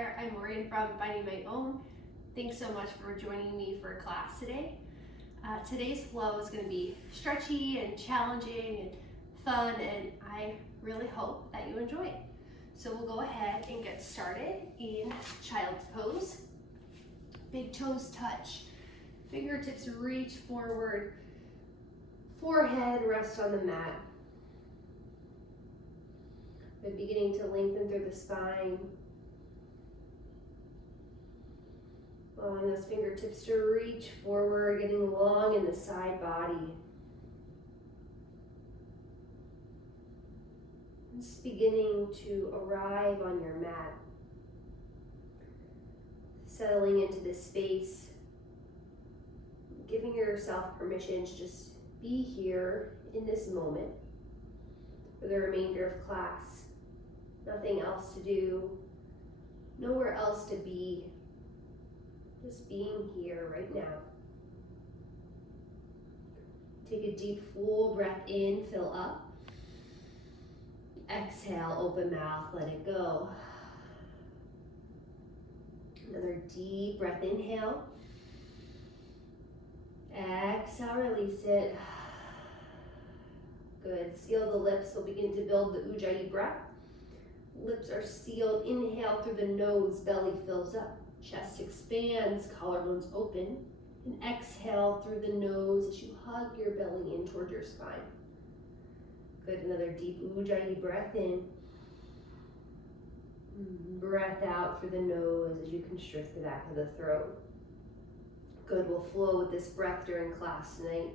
there, I'm Maureen from Finding My Own. Thanks so much for joining me for class today. Today's flow is going to be stretchy and challenging and fun, and I really hope that you enjoy it. So we'll go ahead and get started in child's pose. Big toes touch, fingertips reach forward, forehead rest on the mat. But beginning to lengthen through the spine. Allowing those fingertips to reach forward, getting long in the side body. Just beginning to arrive on your mat. Settling into this space. Giving yourself permission to just be here in this moment for the remainder of class. Nothing else to do, nowhere else to be, just being here right now. Take a deep, full breath in, fill up. Exhale, open mouth, let it go. Another deep breath, inhale. Exhale, release it. Good, seal the lips, we'll begin to build the Ujjayi breath. Lips are sealed. Inhale through the nose, belly fills up. Chest expands, collarbones open. And exhale through the nose as you hug your belly in toward your spine. Good, another deep Ujjayi breath in. Breath out through the nose as you constrict the back of the throat. Good, we'll flow with this breath during class tonight.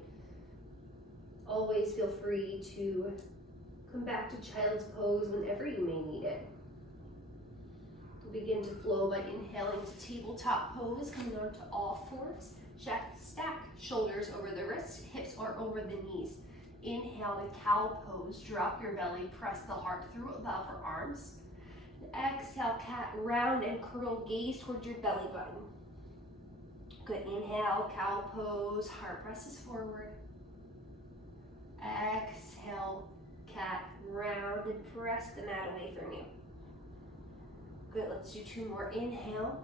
Always feel free to come back to child's pose whenever you may need it. Begin to flow by inhaling to tabletop pose, coming onto all fours. Stack shoulders over the wrists, hips are over the knees. Inhale to cow pose, drop your belly, press the heart through above or arms. Exhale, cat, round and curl, gaze towards your belly button. Good, inhale, cow pose, heart presses forward. Exhale, cat, round and press the mat away from you. Good, let's do two more. Inhale.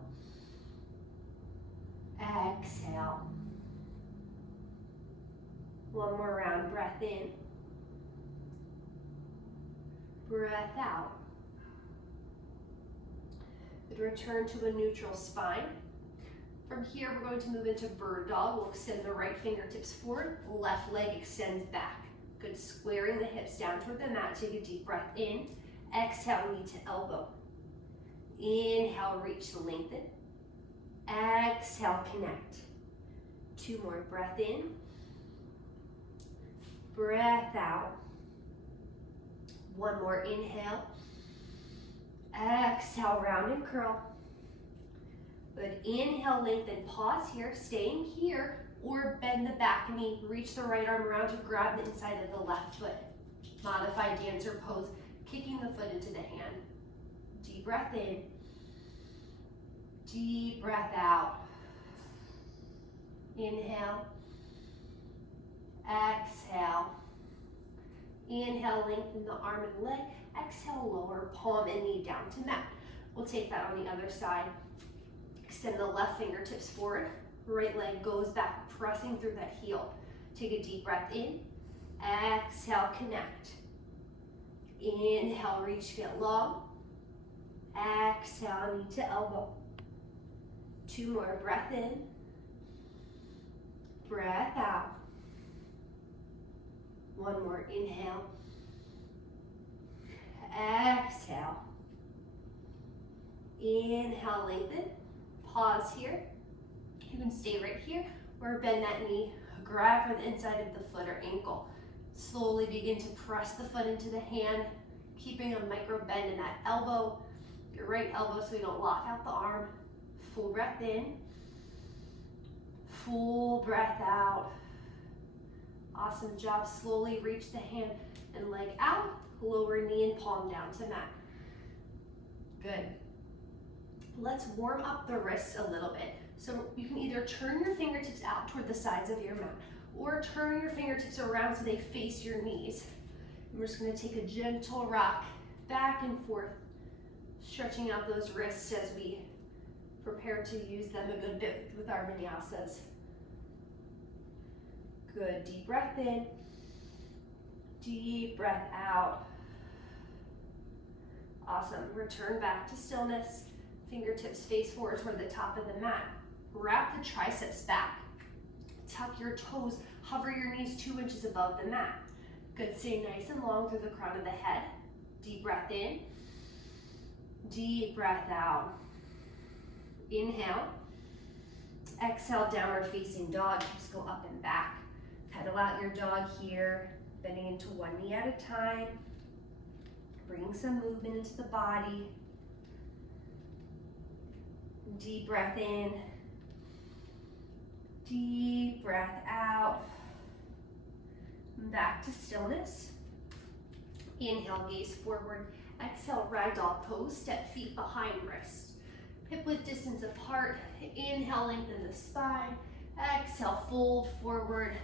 Exhale. One more round, breath in. Breath out. Good, return to a neutral spine. From here, we're going to move into bird dog. We'll extend the right fingertips forward, left leg extends back. Good, squaring the hips down toward the mat. Take a deep breath in. Exhale, knee to elbow. Inhale, reach to lengthen. Exhale, connect. Two more, breath in. Breath out. One more, inhale. Exhale, round and curl. Good, inhale, lengthen, pause here, staying here, or bend the back knee, reach the right arm around to grab the inside of the left foot. Modified dancer pose, kicking the foot into the hand. Deep breath in, deep breath out. Inhale, exhale. Inhale, lengthen the arm and leg. Exhale, lower palm and knee down to mat. We'll take that on the other side. Extend the left fingertips forward. Right leg goes back, pressing through that heel. Take a deep breath in. Exhale, connect. Inhale, reach, get long. Exhale, knee to elbow. Two more, breath in. Breath out. One more, inhale. Exhale. Inhale, lengthen. Pause here. You can stay right here or bend that knee, grab for the inside of the foot or ankle. Slowly begin to press the foot into the hand, keeping a micro bend in that elbow, your right elbow so we don't lock out the arm. Full breath in, full breath out. Awesome job. Slowly reach the hand and leg out, lower knee and palm down to mat. Good. Let's warm up the wrists a little bit. So you can either turn your fingertips out toward the sides of your mat or turn your fingertips around so they face your knees. And we're just going to take a gentle rock back and forth, Stretching out those wrists as we prepare to use them a good bit with our vinyasas. Good, deep breath in, deep breath out. Awesome, return back to stillness. Fingertips face forward toward the top of the mat. Wrap the triceps back. Tuck your toes, hover your knees 2 inches above the mat. Good, stay nice and long through the crown of the head. Deep breath in, deep breath out. Inhale, exhale, downward facing dog. Just go up and back. Pedal out your dog here, bending into one knee at a time. Bring some movement into the body. Deep breath in, deep breath out. Back to stillness. Inhale, gaze forward. Exhale, ragdoll pose, step feet behind wrist. Hip width distance apart. Inhale, lengthen the spine. Exhale, fold forward.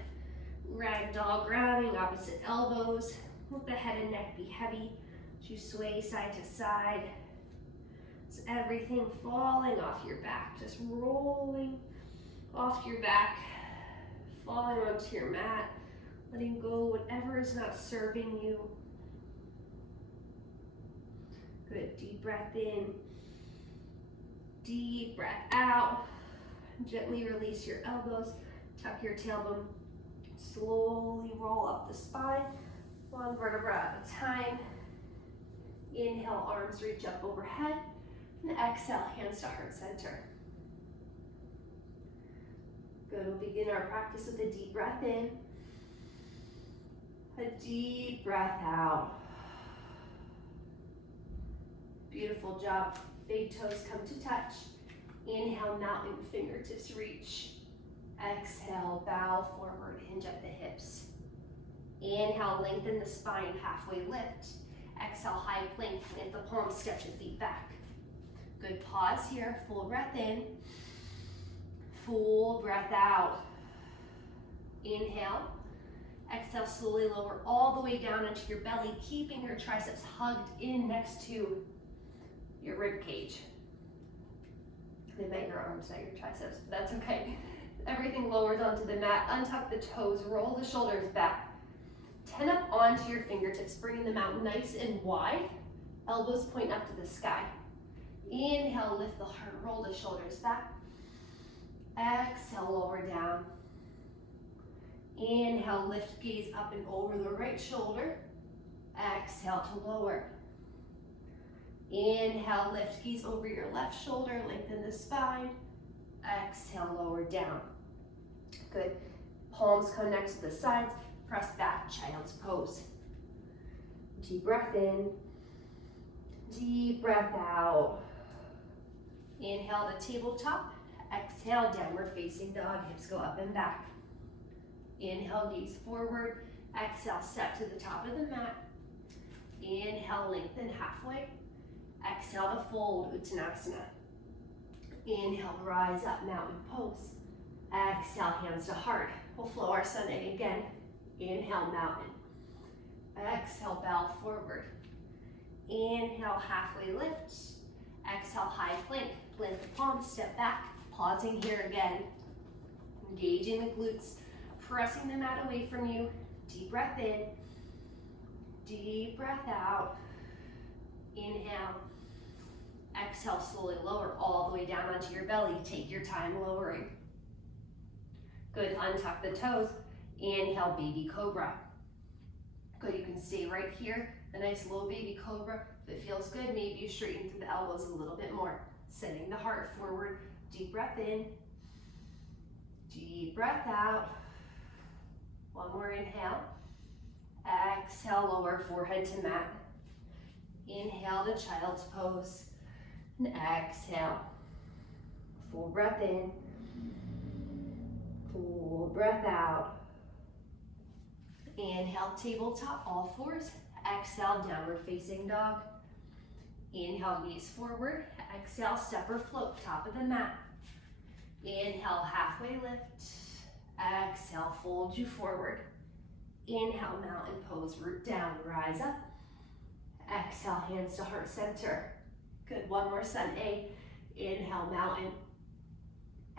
Ragdoll, grabbing opposite elbows. Let the head and neck be heavy. As you sway side to side. So everything falling off your back, just rolling off your back, falling onto your mat, letting go whatever is not serving you. Good, deep breath in, deep breath out. Gently release your elbows, tuck your tailbone, slowly roll up the spine, one vertebra at a time. Inhale, arms reach up overhead. And exhale, hands to heart center. Good, we'll begin our practice with a deep breath in. A deep breath out. Beautiful job. Big toes come to touch. Inhale, mountain, fingertips reach. Exhale, bow forward, hinge at the hips. Inhale, lengthen the spine, halfway lift. Exhale, high plank, plant the palms, step the feet back. Good, pause here, full breath in, full breath out. Inhale, exhale, slowly lower all the way down into your belly, keeping your triceps hugged in next to your rib cage. They bang your arms, not your triceps, but that's okay. Everything lowers onto the mat, untuck the toes, roll the shoulders back. 10 up onto your fingertips, bringing them out nice and wide. Elbows point up to the sky. Inhale, lift the heart, roll the shoulders back. Exhale, lower down. Inhale, lift, gaze up and over the right shoulder. Exhale to lower. Inhale, lift, gaze over your left shoulder, lengthen the spine. Exhale, lower down. Good. Palms connect to the sides, press back, child's pose. Deep breath in, deep breath out. Inhale to tabletop, exhale, downward facing dog, hips go up and back. Inhale, gaze forward, exhale, step to the top of the mat. Inhale, lengthen halfway. Exhale to fold, Uttanasana. Inhale, rise up, mountain pose. Exhale, hands to heart. We'll flow our sun egg again. Inhale, mountain. Exhale, bow forward. Inhale, halfway lift. Exhale, high plank. Plant the palms, step back. Pausing here again. Engaging the glutes, pressing the mat away from you. Deep breath in. Deep breath out. Inhale. Exhale, slowly lower all the way down onto your belly. Take your time lowering. Good, untuck the toes. Inhale, baby cobra. Good, you can stay right here. A nice low baby cobra. If it feels good, maybe you straighten through the elbows a little bit more. Sending the heart forward. Deep breath in. Deep breath out. One more inhale. Exhale, lower forehead to mat. Inhale to child's pose. And exhale. Full breath in. Full breath out. Inhale, tabletop, all fours. Exhale, downward facing dog. Inhale, gaze forward. Exhale, step or float, top of the mat. Inhale, halfway lift. Exhale, fold you forward. Inhale, mountain pose, root down, rise up. Exhale, hands to heart center. Good, one more Sunday. Inhale, mountain.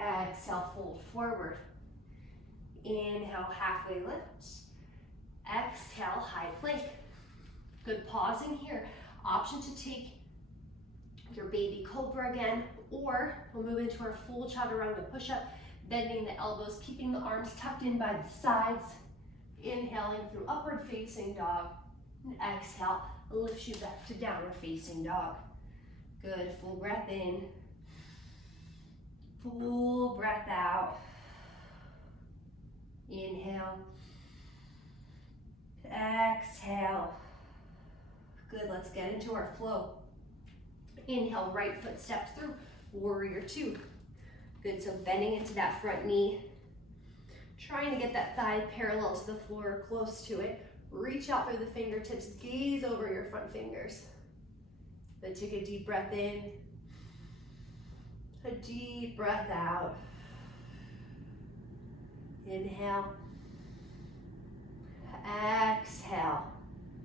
Exhale, fold forward. Inhale, halfway lift. Exhale, high plank. Good, pausing here. Option to take your baby cobra again, or we'll move into our full chaturanga push-up, bending the elbows, keeping the arms tucked in by the sides. Inhaling through upward facing dog. And exhale, lifts you back to downward facing dog. Good, full breath in. Full breath out. Inhale. Exhale. Good, let's get into our flow. Inhale, right foot steps through, warrior two. Good, so bending into that front knee. Trying to get that thigh parallel to the floor, close to it. Reach out through the fingertips, gaze over your front fingers. Then take a deep breath in. A deep breath out. Inhale. Exhale.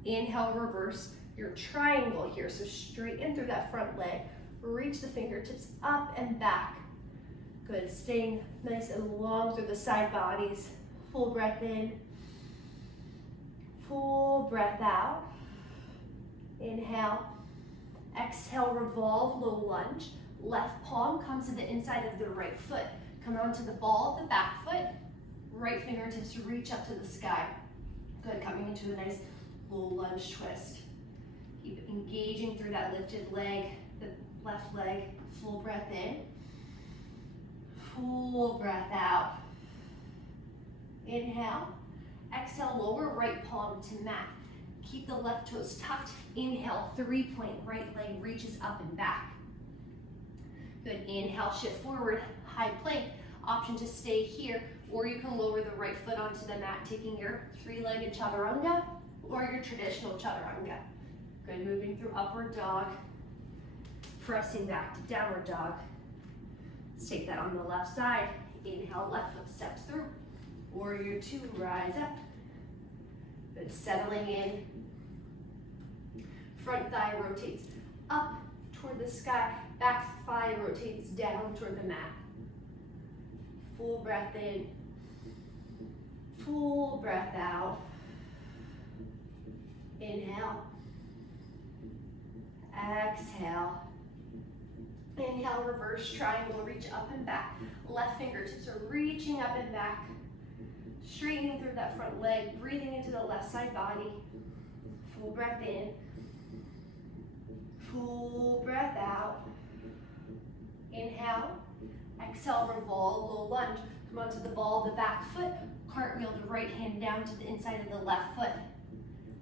Inhale, reverse your triangle here. So straighten through that front leg. Reach the fingertips up and back. Good, staying nice and long through the side bodies. Full breath in. Full breath out. Inhale. Exhale, revolve, low lunge. Left palm comes to the inside of the right foot. Come onto the ball of the back foot. Right fingertips reach up to the sky. Good, coming into a nice low lunge twist. Keep engaging through that lifted leg, the left leg. Full breath in. Full breath out. Inhale. Exhale, lower right palm to mat. Keep the left toes tucked. Inhale, 3-point right leg reaches up and back. Good, inhale, shift forward, high plank. Option to stay here, or you can lower the right foot onto the mat, taking your 3-legged chaturanga or your traditional chaturanga. Good, moving through upward dog, pressing back to downward dog. Let's take that on the left side. Inhale, left foot steps through. Warrior two, rise up. Good, settling in. Front thigh rotates up toward the sky. Back thigh rotates down toward the mat. Full breath in. Full breath out. Inhale. Exhale. Inhale, reverse triangle, reach up and back. Left fingertips are reaching up and back. Straightening through that front leg, breathing into the left side body. Full breath in. Full breath out. Inhale. Exhale, revolve, low lunge. Come onto the ball of the back foot. Cartwheel the right hand down to the inside of the left foot.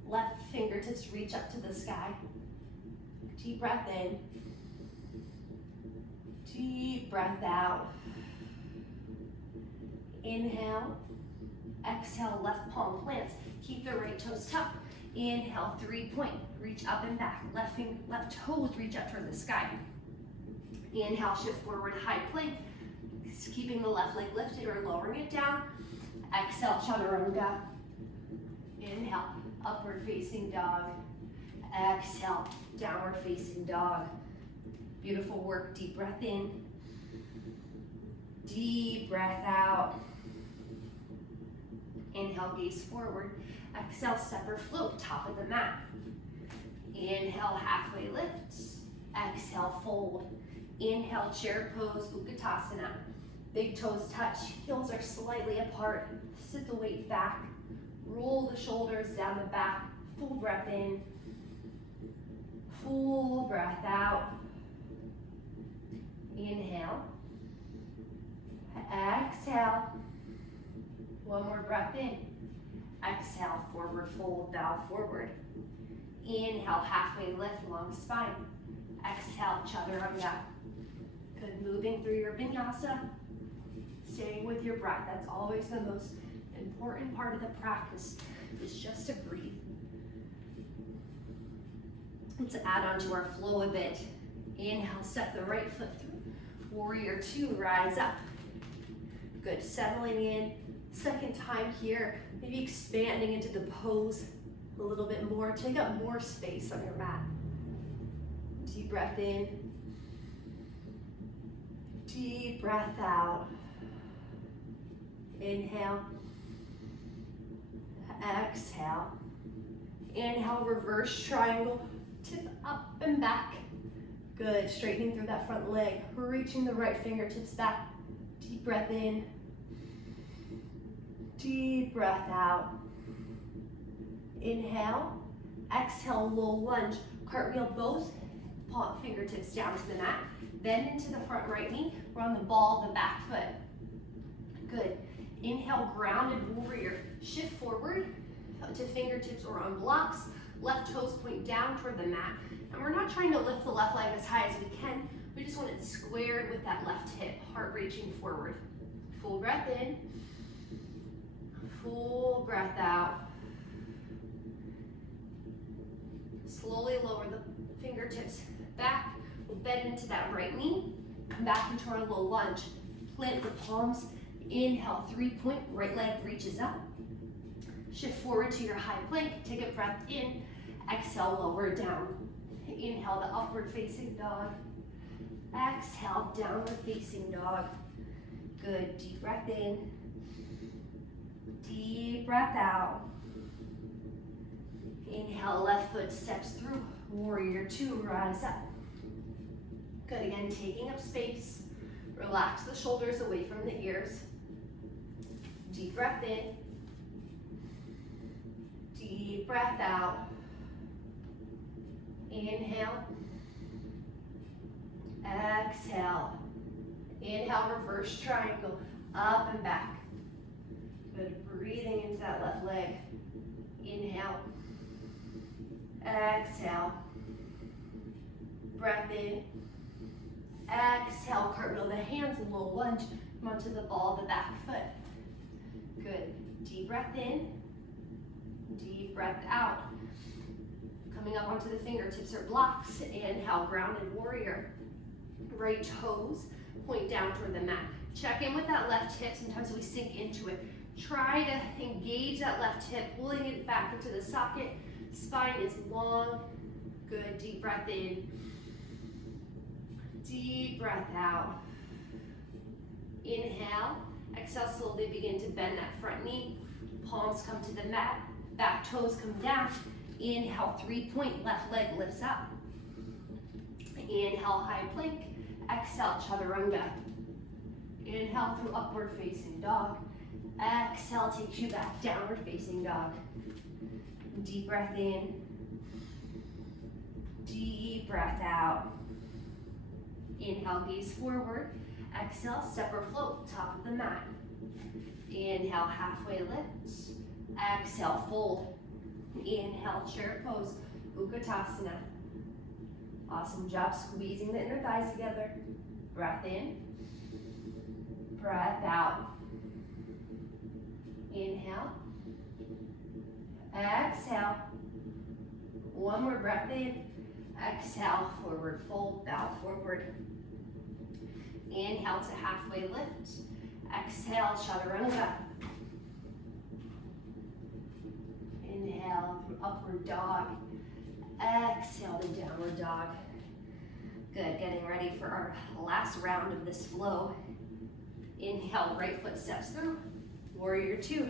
Left fingertips reach up to the sky. Deep breath in. Deep breath out. Inhale. Exhale, left palm plants. Keep the right toes tucked. Inhale, 3-point. Reach up and back. Left toes reach up toward the sky. Inhale, shift forward, high plank. Keeping the left leg lifted or lowering it down. Exhale, chaturanga. Inhale, upward facing dog. Exhale, downward facing dog. Beautiful work. Deep breath in. Deep breath out. Inhale, gaze forward. Exhale, step or float, top of the mat. Inhale, halfway lift. Exhale, fold. Inhale, chair pose, Utkatasana. Big toes touch, heels are slightly apart. Sit the weight back. Roll the shoulders down the back. Full breath in. Full breath out. Inhale. Exhale. One more breath in. Exhale, forward fold, bow forward. Inhale, halfway lift, long spine. Exhale, chaturanga. Good, moving through your vinyasa. Staying with your breath. That's always the most important part of the practice, is just to breathe. Let's add on to our flow a bit. Inhale, step the right foot through. Warrior two, rise up. Good, settling in. Second time here, maybe expanding into the pose a little bit more. Take up more space on your mat. Deep breath in. Deep breath out. Inhale. Exhale. Inhale, reverse triangle. Tip up and back. Good, straightening through that front leg. Reaching the right fingertips back. Deep breath in. Deep breath out. Inhale. Exhale, low lunge. Cartwheel both fingertips down to the mat. Bend into the front right knee. We're on the ball of the back foot. Good. Inhale, grounded warrior. Shift forward to fingertips or on blocks. Left toes point down toward the mat. And we're not trying to lift the left leg as high as we can. We just want it squared with that left hip. Heart reaching forward. Full breath in. Full breath out. Slowly lower the fingertips back. We'll bend into that right knee. Come back into our low lunge. Plant the palms. Inhale, 3-point. Right leg reaches up. Shift forward to your high plank. Take a breath in. Exhale, lower down. Inhale, the upward facing dog. Exhale, downward facing dog. Good. Deep breath in. Deep breath out. Inhale, left foot steps through. Warrior 2, rise up. Good, again, taking up space. Relax the shoulders away from the ears. Deep breath in. Deep breath out. Inhale. Exhale. Inhale, reverse triangle. Up and back. Good, breathing into that left leg. Inhale. Exhale. Breath in. Exhale, cartwheel the hands, low lunge. Come onto the ball of the back foot. Good. Deep breath in. Deep breath out. Coming up onto the fingertips or blocks. Inhale, grounded warrior. Right toes point down toward the mat. Check in with that left hip. Sometimes we sink into it. Try to engage that left hip, pulling it back into the socket. Spine is long. Good. Deep breath in. Deep breath out. Inhale. Exhale, slowly begin to bend that front knee. Palms come to the mat. Back toes come down. Inhale, 3-point. Left leg lifts up. Inhale, high plank. Exhale, chaturanga. Inhale through upward facing dog. Exhale takes you back, downward facing dog. Deep breath in. Deep breath out. Inhale, gaze forward. Exhale, step or float, top of the mat. Inhale, halfway lift. Exhale, fold. Inhale, chair pose, Utkatasana. Awesome job squeezing the inner thighs together. Breath in. Breath out. Inhale. Exhale. One more breath in. Exhale, forward fold, bow forward. Inhale to halfway lift. Exhale, chaturanga. Inhale through upward dog. Exhale to downward dog. Good, getting ready for our last round of this flow. Inhale, right foot steps through. Warrior 2.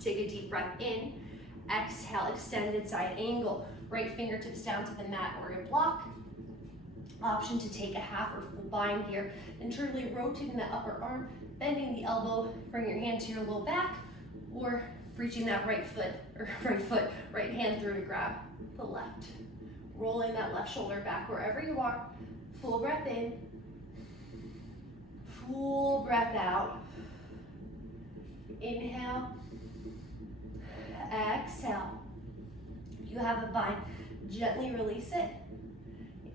Take a deep breath in. Exhale, extended side angle. Right fingertips down to the mat or your block. Option to take a half or full bind here. Internally rotating the upper arm, bending the elbow, bring your hand to your low back, or reaching that right hand through to grab the left. Rolling that left shoulder back wherever you are. Full breath in. Full breath out. Inhale. Exhale. If you have a bind, gently release it.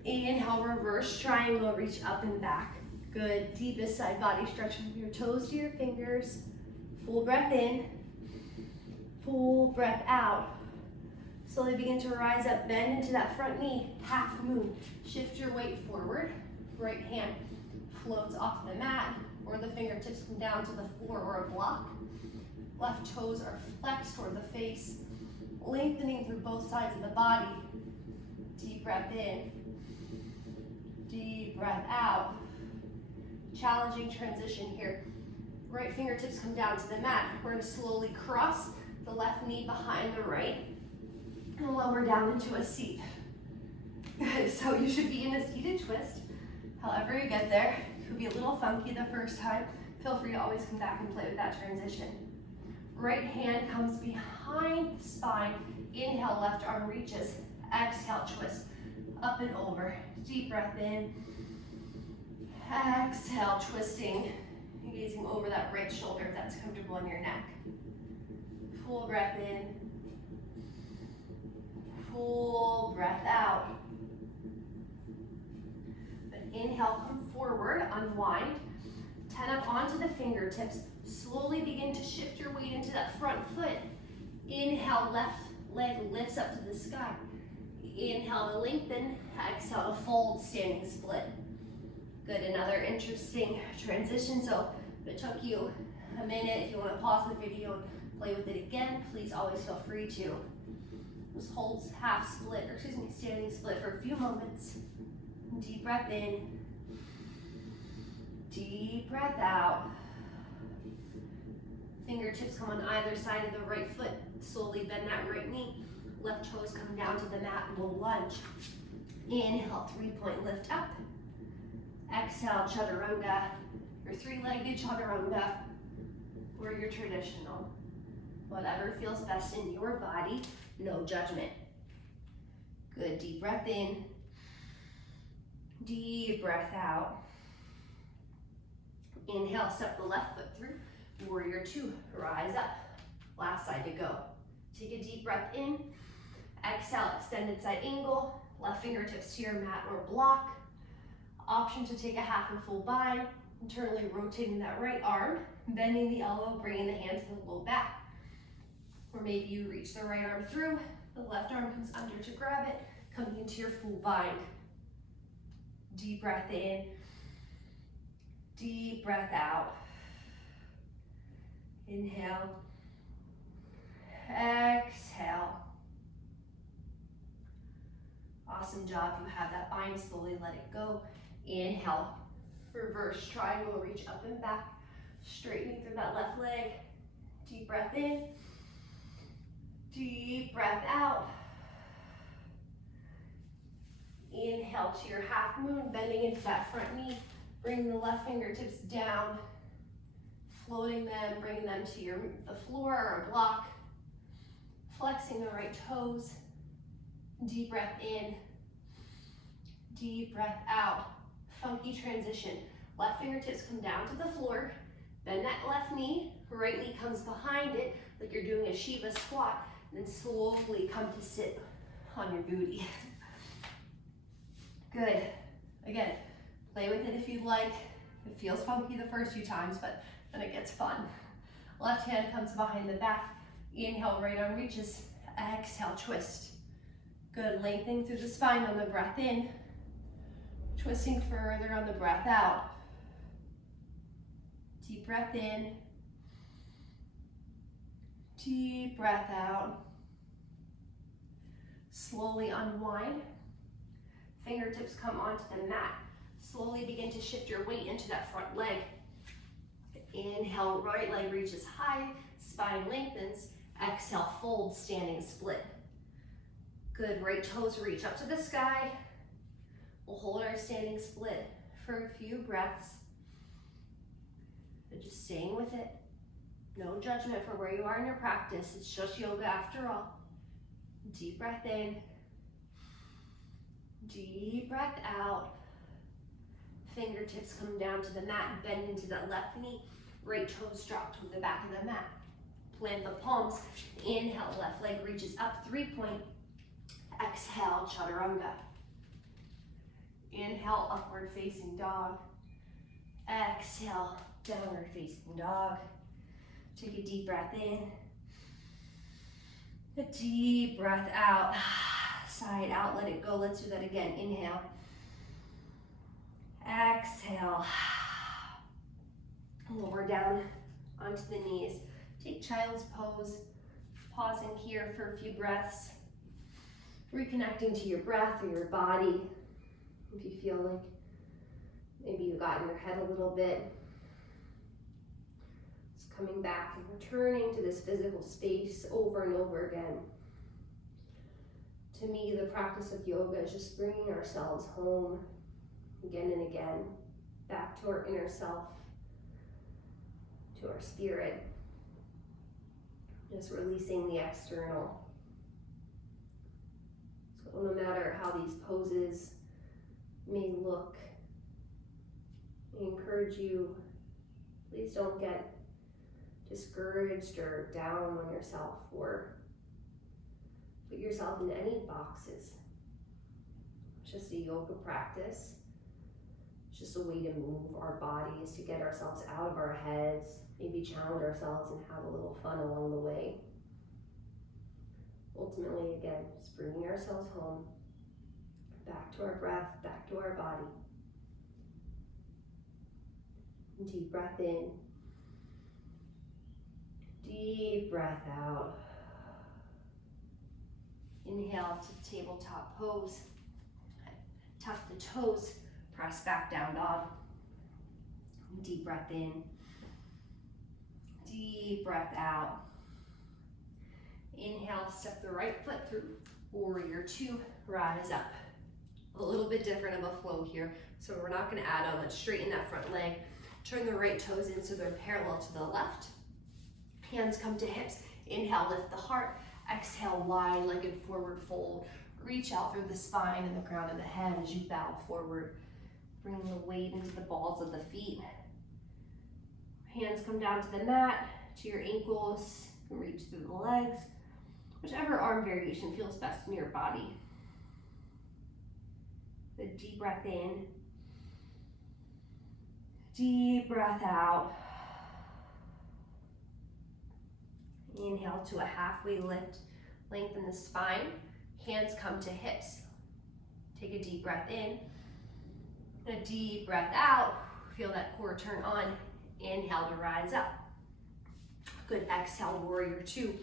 Inhale, reverse triangle, reach up and back. Good, deepest side body stretch from your toes to your fingers. Full breath in. Full breath out. Slowly begin to rise up, bend into that front knee, half moon. Shift your weight forward. Right hand floats off the mat, or the fingertips come down to the floor or a block. Left toes are flexed toward the face, lengthening through both sides of the body. Deep breath in. Deep breath out. Challenging transition here. Right fingertips come down to the mat. We're going to slowly cross the left knee behind the right and lower down into a seat. Good, so you should be in a seated twist. However you get there, it could be a little funky the first time. Feel free to always come back and play with that transition. Right hand comes behind the spine. Inhale, left arm reaches. Exhale, twist up and over. Deep breath in. Exhale, twisting. Gazing over that right shoulder if that's comfortable in your neck. Full breath in. Full breath out. But inhale, come forward, unwind. 10 up onto the fingertips. Slowly begin to shift your weight into that front foot. Inhale, left leg lifts up to the sky. Inhale to lengthen. Exhale to fold, standing split. Good, another interesting transition. So if it took you a minute, if you want to pause the video and play with it again, please always feel free to. Just hold half split, or excuse me, standing split for a few moments. Deep breath in. Deep breath out. Fingertips come on either side of the right foot. Slowly bend that right knee. Left toes come down to the mat and we'll lunge. Inhale, 3-point lift up. Exhale, chaturanga, your 3-legged chaturanga, or your traditional. Whatever feels best in your body, no judgment. Good, deep breath in. Deep breath out. Inhale, step the left foot through. Warrior 2, rise up. Last side to go. Take a deep breath in. Exhale, extended side angle. Left fingertips to your mat or block. Option to take a half and full bind. Internally rotating that right arm. Bending the elbow, bringing the hand to the low back. Or maybe you reach the right arm through. The left arm comes under to grab it. Coming into your full bind. Deep breath in. Deep breath out. Inhale. Exhale. Awesome job. You have that bind. Slowly let it go. Inhale. Reverse triangle. Reach up and back. Straightening through that left leg. Deep breath in. Deep breath out. Inhale to your half moon. Bending into that front knee. Bring the left fingertips down. Floating them, bringing them to the floor or a block. Flexing the right toes. Deep breath in. Deep breath out. Funky transition. Left fingertips come down to the floor. Bend that left knee. Right knee comes behind it like you're doing a Shiva squat. And then slowly come to sit on your booty. Good. Again, play with it if you'd like. It feels funky the first few times, but then it gets fun. Left hand comes behind the back. Inhale, right arm reaches. Exhale, twist. Good, lengthening through the spine on the breath in. Twisting further on the breath out. Deep breath in. Deep breath out. Slowly unwind. Fingertips come onto the mat. Slowly begin to shift your weight into that front leg. Inhale, right leg reaches high, spine lengthens. Exhale, fold, standing split. Good, right toes reach up to the sky. We'll hold our standing split for a few breaths. But just staying with it. No judgment for where you are in your practice. It's just yoga after all. Deep breath in. Deep breath out. Fingertips come down to the mat and bend into that left knee. Right toes drop to the back of the mat. Plant the palms. Inhale, left leg reaches up, 3-point. Exhale, chaturanga. Inhale, upward facing dog. Exhale, downward facing dog. Take a deep breath in. A deep breath out. Side out, let it go. Let's do that again. Inhale. Exhale. Lower down onto the knees. Take child's pose. Pausing here for a few breaths. Reconnecting to your breath or your body. If you feel like Maybe you got in your head a little bit. Just coming back and returning to this physical space over and over again. To me, the practice of yoga is just bringing ourselves home again and again, back to our inner self, to our spirit, just releasing the external. So no matter how these poses may look, I encourage you, please don't get discouraged or down on yourself or put yourself in any boxes. It's just a yoga practice. It's just a way to move our bodies, to get ourselves out of our heads, maybe challenge ourselves and have a little fun along the way. Ultimately, again, just bringing ourselves home, back to our breath, back to our body. Deep breath in. Deep breath out. Inhale to tabletop pose. Tuck the toes, press back down dog. Deep breath in. Deep breath out. Inhale, step the right foot through. Warrior two, rise up. A little bit different of a flow here, so we're not going to add on. Let's straighten that front leg. Turn the right toes in so they're parallel to the left. Hands come to hips. Inhale, lift the heart. Exhale, wide-legged forward fold. Reach out through the spine and the crown of the head as you bow forward. Bring the weight into the balls of the feet. Hands come down to the mat, to your ankles. Reach through the legs. Whichever arm variation feels best in your body. The deep breath in. Deep breath out. Inhale to a halfway lift. Lengthen the spine. Hands come to hips. Take a deep breath in. A deep breath out. Feel that core turn on. Inhale to rise up. Good. Exhale, warrior two.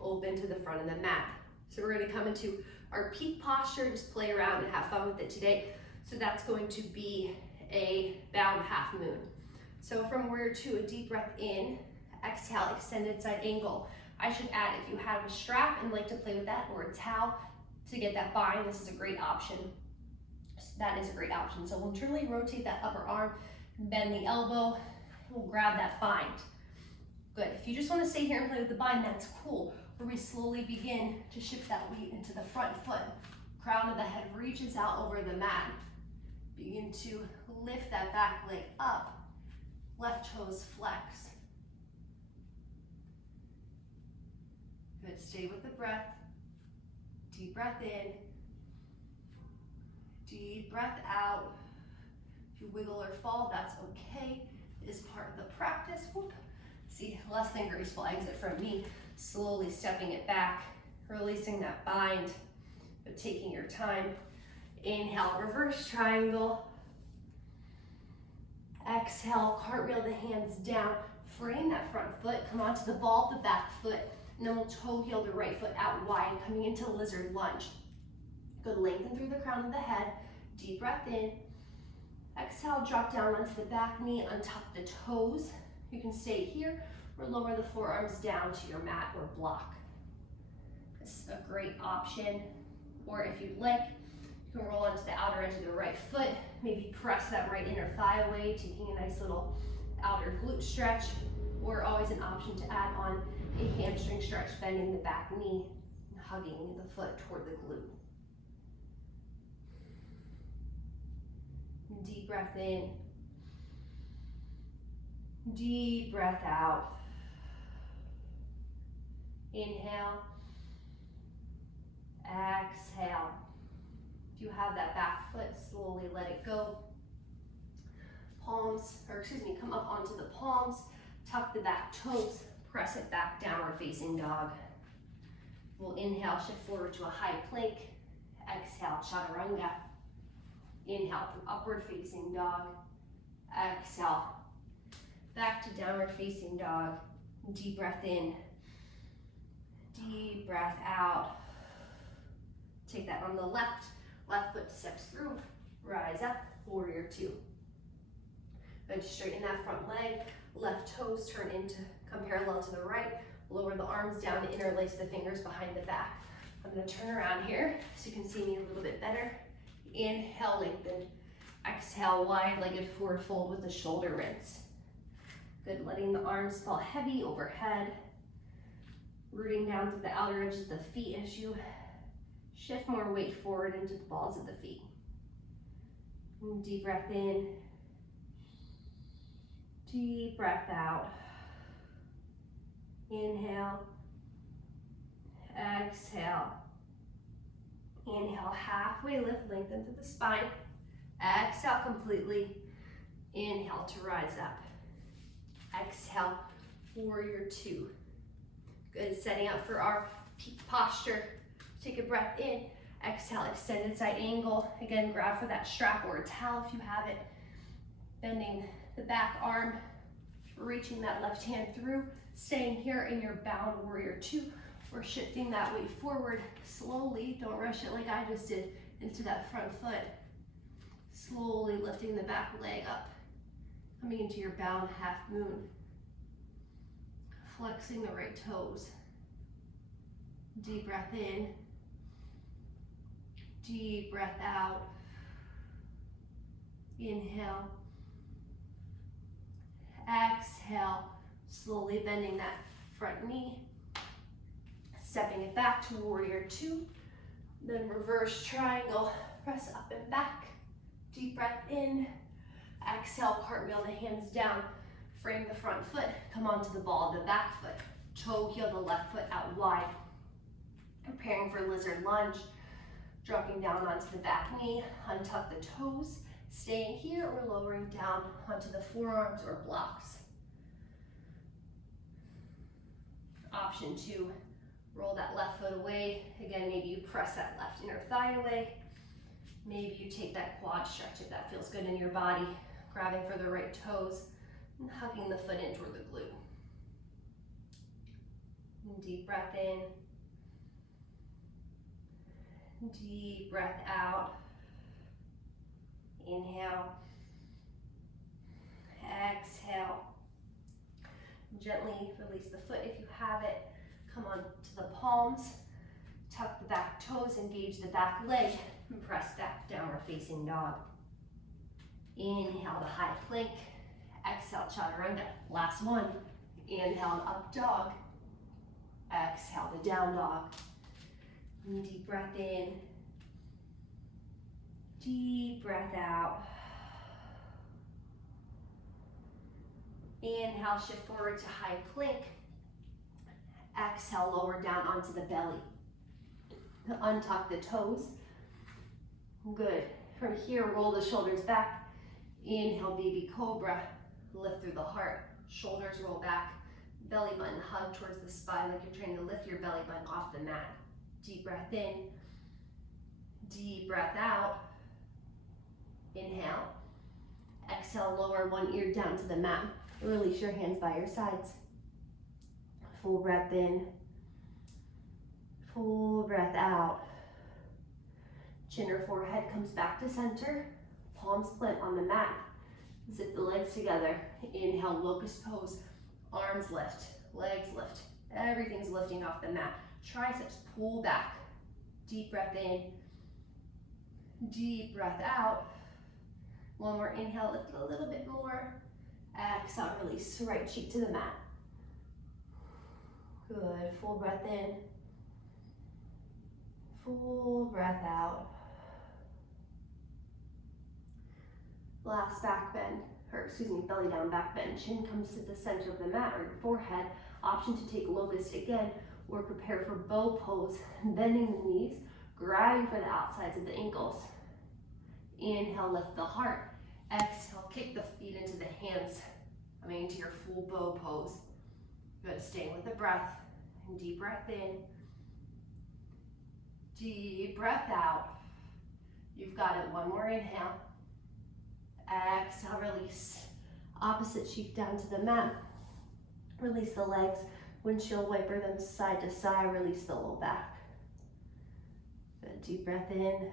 Open to the front of the mat. So we're going to come into our peak posture. Just play around and have fun with it today. So that's going to be a bound half moon. So from warrior two, a deep breath in. Exhale, extended side angle. I should add, if you have a strap and like to play with that, or a towel to get that bind, this is a great option. That is a great option. So we'll internally rotate that upper arm, bend the elbow, we'll grab that bind. Good. If you just want to stay here and play with the bind, that's cool. Where we slowly begin to shift that weight into the front foot. Crown of the head reaches out over the mat. Begin to lift that back leg up. Left toes flex. Good. Stay with the breath. Deep breath in. Deep breath out. If you wiggle or fall, that's okay. It is part of the practice. Whoop. See, less than graceful exit from me. Slowly stepping it back, releasing that bind, but taking your time. Inhale, reverse triangle. Exhale, cartwheel the hands down. Frame that front foot, come onto the ball of the back foot, and then we'll toe heel the right foot out wide, coming into lizard lunge. Good, lengthen through the crown of the head. Deep breath in. Exhale, drop down onto the back knee, untuck the toes. You can stay here or lower the forearms down to your mat or block. This is a great option. Or if you'd like, you can roll onto the outer edge of the right foot, maybe press that right inner thigh away, taking a nice little outer glute stretch, or always an option to add on a hamstring stretch, bending the back knee and hugging the foot toward the glute. Deep breath in. Deep breath out. Inhale. Exhale. If you have that back foot, slowly let it go. Come up onto the palms. Tuck the back toes. Press it back, downward facing dog. We'll inhale, shift forward to a high plank. Exhale, chaturanga. Inhale to upward facing dog. Exhale. Back to downward facing dog. Deep breath in. Deep breath out. Take that on the left. Left foot steps through. Rise up. Warrior two. Good, straighten that front leg. Left toes come parallel to the right. Lower the arms down, interlace the fingers behind the back. I'm gonna turn around here so you can see me a little bit better. Inhale, lengthen. Exhale, wide-legged forward fold with the shoulder rinse. Good, letting the arms fall heavy overhead. Rooting down to the outer edges of the feet as you shift more weight forward into the balls of the feet. And deep breath in. Deep breath out. Inhale. Exhale. Inhale, halfway lift, lengthen through the spine. Exhale completely. Inhale to rise up. Exhale, warrior two. Good, setting up for our peak posture. Take a breath in. Exhale, extended side angle. Again, grab for that strap or a towel if you have it. Bending the back arm, reaching that left hand through. Staying here in your bound warrior two. We're shifting that weight forward slowly. Don't rush it like I just did into that front foot. Slowly lifting the back leg up. Coming into your bound half moon. Flexing the right toes. Deep breath in. Deep breath out. Inhale. Exhale. Slowly bending that front knee. Stepping it back to warrior two. Then reverse triangle. Press up and back. Deep breath in. Exhale, cartwheel the hands down. Frame the front foot. Come onto the ball of the back foot. Toe heel the left foot out wide. Preparing for lizard lunge. Dropping down onto the back knee. Untuck the toes. Staying here or lowering down onto the forearms or blocks. Option two, roll that left foot away. Again, maybe you press that left inner thigh away. Maybe you take that quad stretch if that feels good in your body. Grabbing for the right toes and hugging the foot in toward the glute. And deep breath in. Deep breath out. Inhale. Exhale. Gently release the foot if you have it. Come on to the palms. Tuck the back toes, engage the back leg, and press back, downward facing dog. Inhale the high plank. Exhale, chaturanga. Last one. Inhale, an up dog. Exhale, the down dog. And deep breath in. Deep breath out. Inhale, shift forward to high plank. Exhale, lower down onto the belly. Untuck the toes. Good. From here, roll the shoulders back. Inhale, baby cobra. Lift through the heart. Shoulders roll back. Belly button hug towards the spine like you're trying to lift your belly button off the mat. Deep breath in. Deep breath out. Inhale. Exhale, lower one ear down to the mat. Release your hands by your sides. Full breath in. Full breath out. Chin or forehead comes back to center. Palms plant on the mat. Zip the legs together. Inhale, locust pose. Arms lift, legs lift. Everything's lifting off the mat. Triceps pull back. Deep breath in. Deep breath out. One more inhale, lift a little bit more. Exhale, release, right cheek to the mat. Good, full breath in. Full breath out. Last back bend, belly down back bend. Chin comes to the center of the mat or your forehead. Option to take locust again or prepare for bow pose. Bending the knees, grabbing for the outsides of the ankles. Inhale, lift the heart. Exhale, kick the feet into the hands. Coming into your full bow pose. Good, staying with the breath. And deep breath in. Deep breath out. You've got it, one more inhale. Exhale, release. Opposite cheek down to the mat. Release the legs. Windshield wiper them side to side. Release the low back. Good, deep breath in.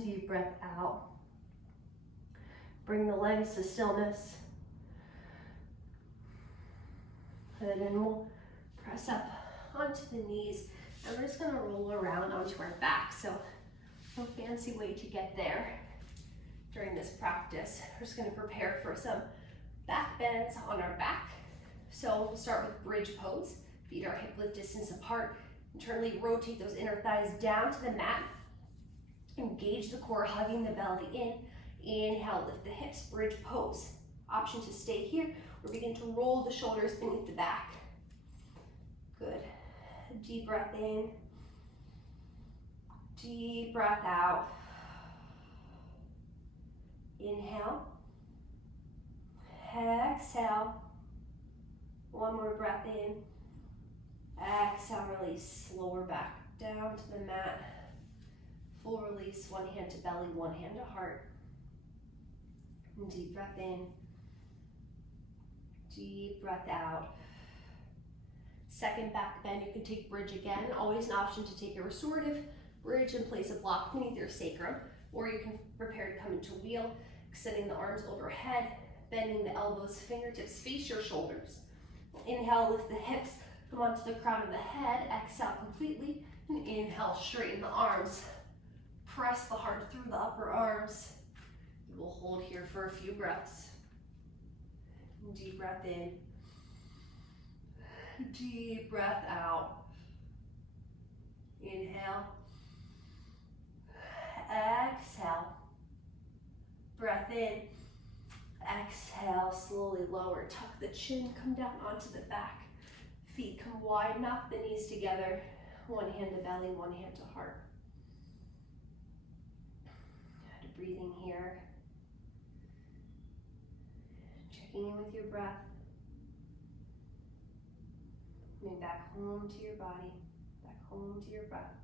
Deep breath out. Bring the legs to stillness. And then we'll press up onto the knees. And we're just gonna roll around onto our back. So no fancy way to get there during this practice. We're just gonna prepare for some back bends on our back. So we'll start with bridge pose. Feet are hip width distance apart. Internally rotate those inner thighs down to the mat. Engage the core, hugging the belly in. Inhale, lift the hips, bridge pose. Option to stay here or begin to roll the shoulders beneath the back. Good. Deep breath in. Deep breath out. Inhale. Exhale. One more breath in. Exhale, release. Lower back down to the mat. Full release, one hand to belly, one hand to heart. And deep breath in. Deep breath out. Second back bend, you can take bridge again. Always an option to take a restorative bridge and place a block beneath your sacrum, or you can prepare to come into wheel, extending the arms overhead, bending the elbows, fingertips face your shoulders. Inhale, lift the hips, come onto the crown of the head, exhale completely, and inhale, straighten the arms. Press the heart through the upper arms. We'll hold here for a few breaths. Deep breath in. Deep breath out. Inhale. Exhale. Breath in. Exhale, slowly lower. Tuck the chin, come down onto the back. Feet come wide, knock the knees together. One hand to belly, one hand to heart. Good breathing here. Checking in with your breath. Coming back home to your body, back home to your breath.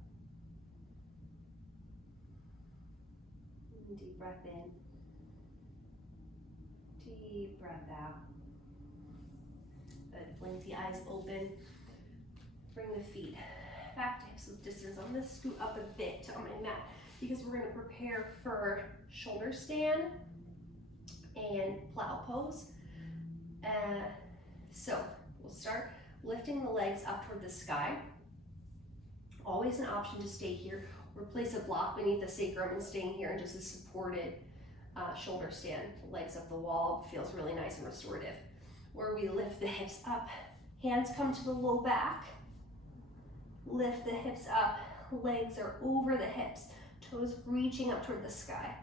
Deep breath in. Deep breath out. Good. Blink the eyes open. Bring the feet back to hips width distance. I'm going to scoot up a bit on my mat because we're going to prepare for shoulder stand and plow pose. So we'll start lifting the legs up toward the sky. Always an option to stay here or place a block beneath the sacrum and staying here in just a supported shoulder stand. Legs up the wall feels really nice and restorative. Where we lift the hips up, hands come to the low back. Lift the hips up, legs are over the hips, toes reaching up toward the sky.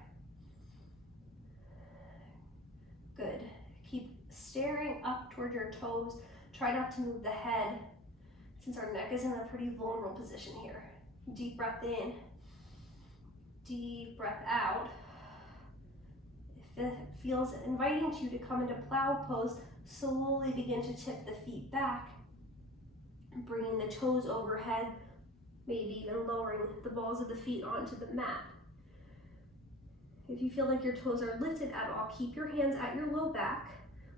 Good. Keep staring up toward your toes. Try not to move the head since our neck is in a pretty vulnerable position here. Deep breath in, deep breath out. If it feels inviting to you to come into plow pose, slowly begin to tip the feet back, bringing the toes overhead, maybe even lowering the balls of the feet onto the mat. If you feel like your toes are lifted at all, keep your hands at your low back,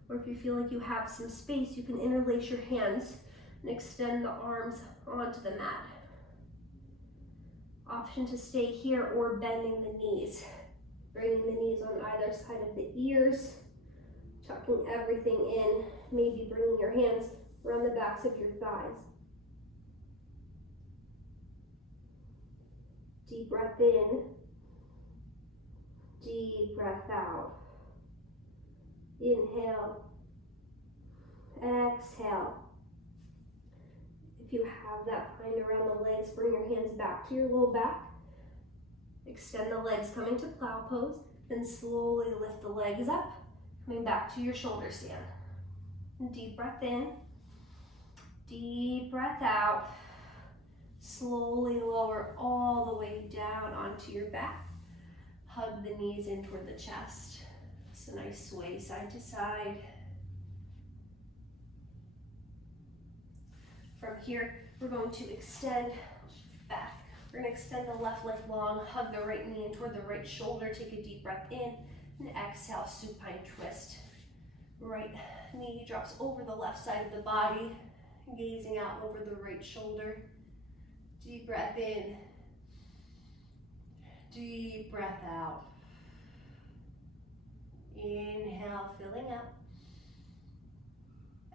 or if you feel like you have some space, you can interlace your hands and extend the arms onto the mat. Option to stay here or bending the knees. Bringing the knees on either side of the ears, tucking everything in, maybe bringing your hands around the backs of your thighs. Deep breath in, deep breath out. Inhale, exhale. If you have that bind around the legs, bring your hands back to your low back. Extend the legs, coming to plow pose, then slowly lift the legs up, coming back to your shoulder stand. And deep breath in, deep breath out. Slowly lower all the way down onto your back. Hug the knees in toward the chest. It's a nice sway side to side. From here, we're going to extend back. We're going to extend the left leg long, hug the right knee in toward the right shoulder. Take a deep breath in and exhale, supine twist. Right knee drops over the left side of the body, gazing out over the right shoulder. Deep breath in, deep breath out. Inhale, filling up.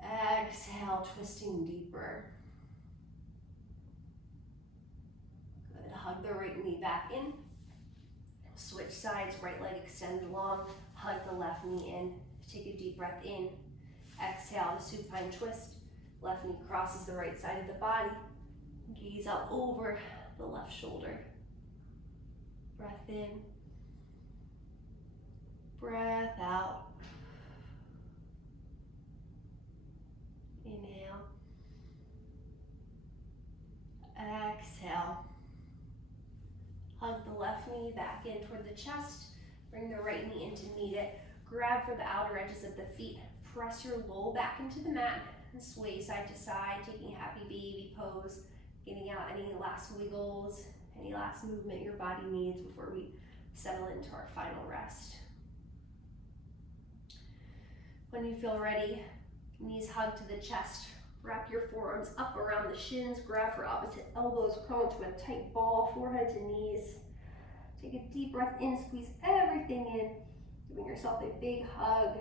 Exhale, twisting deeper. Good. Hug the right knee back in. Switch sides, right leg extends long. Hug the left knee in. Take a deep breath in. Exhale to supine twist. Left knee crosses the right side of the body. Gaze out over the left shoulder. Breath in. Breath out. Inhale. Exhale. Hug the left knee back in toward the chest. Bring the right knee in to meet it. Grab for the outer edges of the feet. Press your low back into the mat and sway side to side, taking happy baby pose, getting out any last wiggles, any last movement your body needs before we settle into our final rest. When you feel ready, knees hug to the chest. Wrap your forearms up around the shins. Grab for opposite elbows. Curl into a tight ball, forehead to knees. Take a deep breath in, squeeze everything in. Giving yourself a big hug.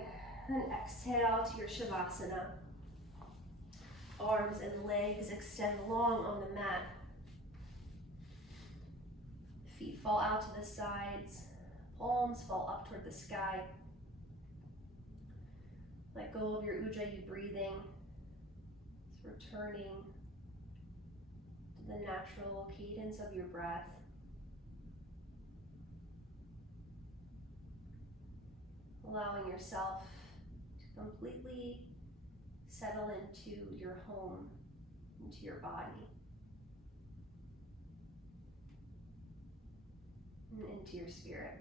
And exhale to your Shavasana. Arms and legs extend long on the mat. Feet fall out to the sides. Palms fall up toward the sky. Let go of your Ujjayi breathing. It's returning to the natural cadence of your breath. Allowing yourself to completely settle into your home, into your body, and into your spirit.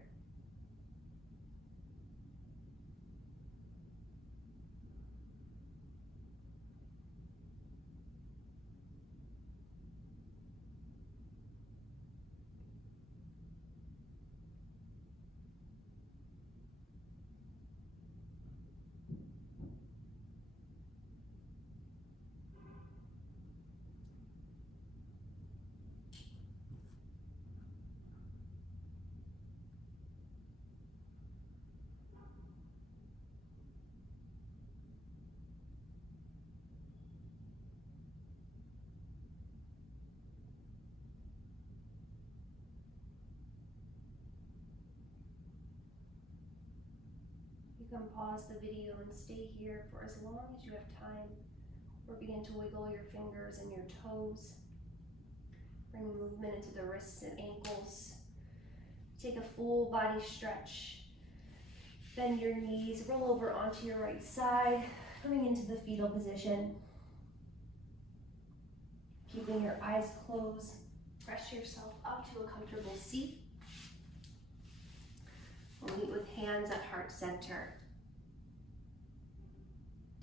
You can pause the video and stay here for as long as you have time, or begin to wiggle your fingers and your toes. Bring movement into the wrists and ankles. Take a full body stretch. Bend your knees, roll over onto your right side, coming into the fetal position. Keeping your eyes closed, press yourself up to a comfortable seat. We'll meet with hands at heart center.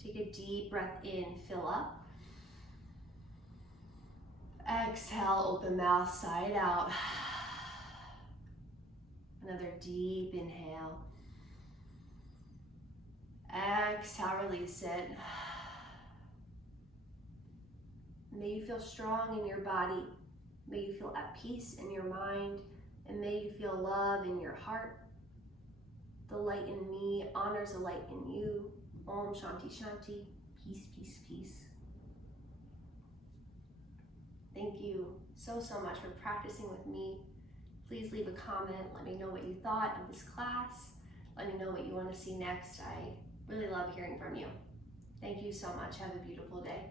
Take a deep breath in, fill up. Exhale, open mouth, side out. Another deep inhale. Exhale, release it. May you feel strong in your body. May you feel at peace in your mind. And may you feel love in your heart. The light in me honors the light in you. Om Shanti Shanti. Peace, peace, peace. Thank you so much for practicing with me. Please leave a comment. Let me know what you thought of this class. Let me know what you want to see next. I really love hearing from you. Thank you so much. Have a beautiful day.